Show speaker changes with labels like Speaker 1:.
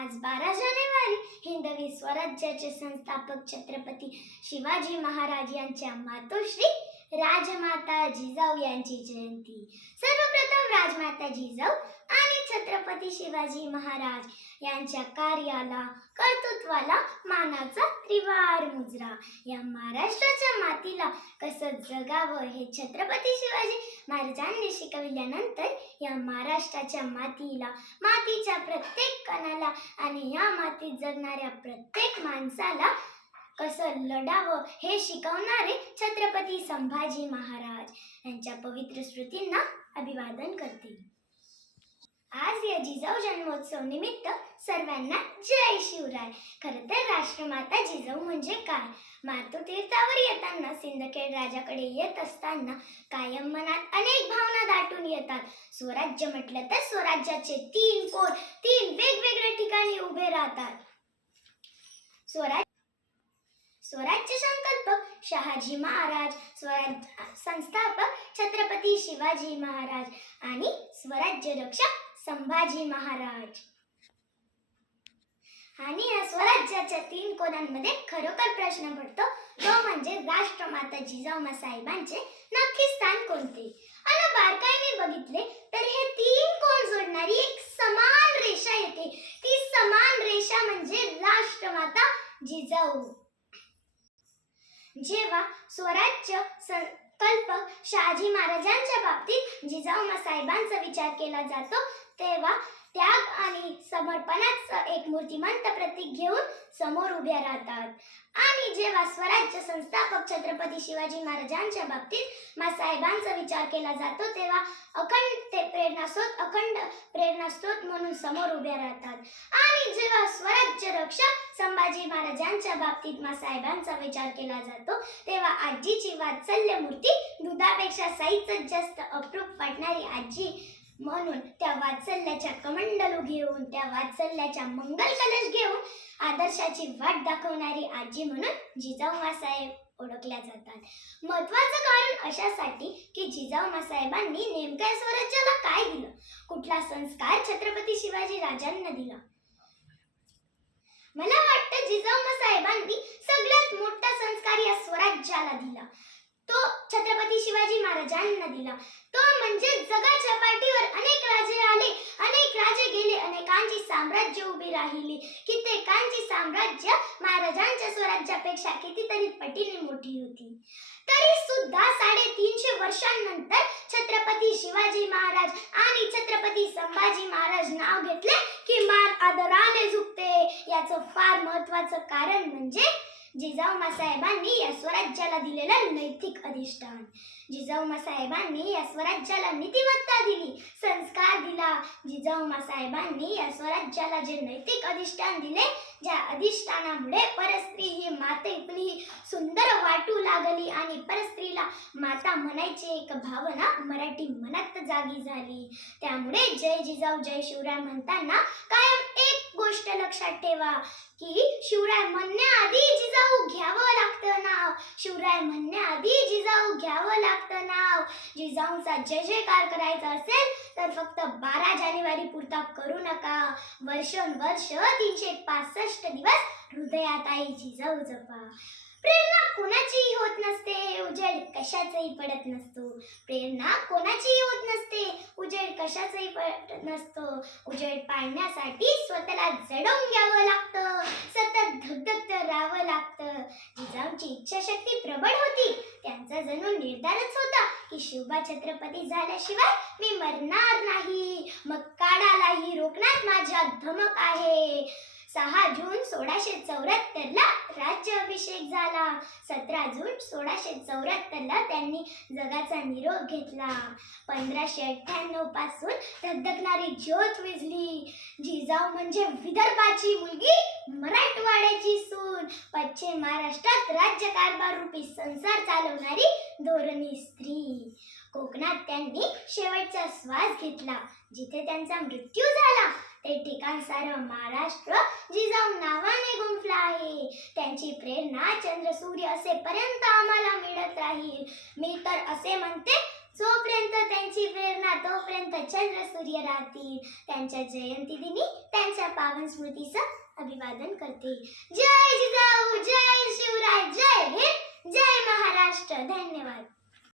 Speaker 1: आज बारा जानेवारी हिंदवी स्वराज्याचे संस्थापक छत्रपती शिवाजी महाराज यांच्या मातोश्री राजमाता जिजाऊ यांची जयंती. सर्वप्रथम राजमाता जिजाऊ आणि छत्रपती शिवाजी महाराज यांच्या कार्याला कर्तृत्वाला मानाचा त्रिवार मुजरा. या महाराष्ट्राच्या मातीला कसं जगावं हे छत्रपती शिवाजी महाराजांनी शिकविल्यानंतर या महाराष्ट्राच्या मातीला मातीच्या प्रत्येक कणाला आणि या मातीत जगणाऱ्या प्रत्येक माणसाला कसं लढावं हे शिकवणारे छत्रपती संभाजी महाराज. यांच्या पवित्र स्मृतींना अभिवादन करते. आज या जिजाऊ जन्मोत्सव निमित्त सर्वांना जय शिवराय. खरं तर राष्ट्रमाता जिजाऊ म्हणजे काय? मातृतीर्थावर येताना सिंदखेड राजाकडे येत असताना कायम मनात अनेक भावना दाटून येतात. स्वराज्य म्हटलं तर स्वराज्याचे तीन कोण तीन वेगवेगळ्या ठिकाणी उभे राहतात. स्वराज स्वराज्य संकल्पक शहाजी महाराज स्वराज संस्थापक छत्रपती शिवाजी महाराज आणि स्वराज्य रक्षक संभाजी महाराज. आणि या स्वराज्याच्या तीन कोणांमध्ये खरोखर प्रश्न पडतो. तो म्हणजे राष्ट्रमाता जिजाऊमा साहेबांचे नक्की स्थान कोणते? आणि बारकाईने बघितले तर हे तीन कोण जोडणारी एक समान रेषा येते. ती समान रेषा म्हणजे राष्ट्रमाता जिजाऊ. जेव्हा स्वराज्य संकल्पक शहाजी महाराजांच्या बाबतीत जिजाऊ साहेबांचा विचार केला जातो तेव्हा त्याग आणि समर्पणाचं एक मूर्तिमंत प्रतीक घेऊन समोर उभ्या राहतात. आणि जेव्हा स्वराज्य संस्थापक छत्रपती शिवाजी महाराजांच्या बाबतीत मासाहेबांचा विचार केला जातो तेव्हा अखंड ते प्रेरणास्रोत अखंड प्रेरणास्रोत म्हणून समोर उभ्या राहतात. आणि जेव्हा स्वराज्य रक्षक संभाजी महाराजांच्या बाबतीत मासाहेबांचा विचार केला जातो तेव्हा आजीची वात्सल्य मूर्ती दुधापेक्षा साईच जास्त अप्रूप वाटणारी आजी म्हणून त्या वात्सल्याच्या कमंडलू घेऊन त्या वात्सल्याच्या मंगल कलश घेऊन आदर्शाची वाट दाखवणारी आजी म्हणून जिजाऊ साहेब ओळखल्या जातात. महत्वाचं कारण अशासाठी की जिजाऊ साहेबांनी नेमक्या स्वराज्याला काय दिलं? कुठला संस्कार छत्रपती शिवाजी राजांना दिला? मला वाटतं जिजाऊ साहेबांनी सगळ्यात मोठा संस्कार या स्वराज्याला दिला. तो छत्रपती शिवाजी महाराजांना दिला. तो म्हणजे जगाच्या पाठीवर अनेक राजे आले अनेक राजे गेले अनेकांची साम्राज्य उभी राहिली. कित्येकांची साम्राज्य महाराजांच्या स्वराज्यापेक्षा कितीतरी पटीने मोठी होती. तरी सुद्धा साडेतीनशे वर्षांनंतर छत्रपती शिवाजी महाराज आणि छत्रपती संभाजी महाराज नाव घेतले की मान आदराने झुकते. याचं फार महत्वाचं कारण म्हणजे जिजाऊमा साहेबांनी या स्वराज्याला दिलेलं नैतिक अधिष्ठान. जिजाऊमा साहेबांनी या स्वराज्याला नीतिमत्ता दिली संस्कार दिला. जिजाऊमा साहेबांनी या स्वराज्याला जे नैतिक अधिष्ठान दिले ज्या अधिष्ठानामुळे परस्त्री ही मातेपली सुंदर वाटू लागली आणि परस्त्रीला माता म्हणायची एक भावना मराठी मनात जागी झाली. त्यामुळे जय जिजाऊ जय शिवराय म्हणताना कायम एक गोष्ट लक्षात ठेवा. की शिवराय म्हणण्याआधी जिजाऊ घ्यावं लागतं नाव. शिवराय म्हणण्याआधी जिजाऊ घ्यावं लागतं नाव. जिजाऊंचा जय जयकार करायचा असेल तर फक्त बारा जानेवारी पुरता करू नका. वर्षोनवर्ष तीनशे पासष्ट दिवस हृदयात आई जिजाऊ जपा. प्रेरणा कोणाचीही होत नसते उजेड कशाचाही पडत नसतो. प्रेरणा कोणाचीही होत नसते उजेड कशाचाही पडत नसतो. उजेड पाडण्यासाठी स्वतःला जडवून घ्या लागतं सतत धगधगत राहावं लागतं जिजाऊची इच्छाशक्ती प्रबळ होती. त्यांचा जणू निर्धारच होता की शिवबा छत्रपती झाल्याशिवाय मी मरणार नाही. मग काढालाही रोखण्यात माझ्या धमक आहे. सहा जून सोळाशे चौऱ्याहत्तरला राज्य अभिषेक झाला. सतरा जून सोळाशे चौऱ्याहत्तरला त्यांनी जगाचा निरोप घेतला. पंधराशे अठ्ठ्याण्णवपासून धगधगणारी ज्योत विजली जिजाऊ म्हणजे विदर्भाची मुलगी मराठवाड्याची सून. पश्चिम महाराष्ट्रात राज्यकारभार रूपी संसार चालवणारी धोरणी स्त्री. कोकणात त्यांनी शेवटचा श्वास घेतला. जिथे त्यांचा मृत्यू झाला ते ठिकाण सारं महाराष्ट्र जिजाऊ नावाने गुंफला आहे. त्यांची प्रेरणा चंद्र सूर्य असेपर्यंत आम्हाला मिळत राहील. मी तर असे म्हणते जोपर्यंत त्यांची प्रेरणा तोपर्यंत चंद्र सूर्य राहतील. त्यांच्या जयंती दिनी त्यांच्या त्यांच्या पावन स्मृतीचं अभिवादन करते. जय जिजाऊ जय शिवराय जय हिंद जय महाराष्ट्र. धन्यवाद.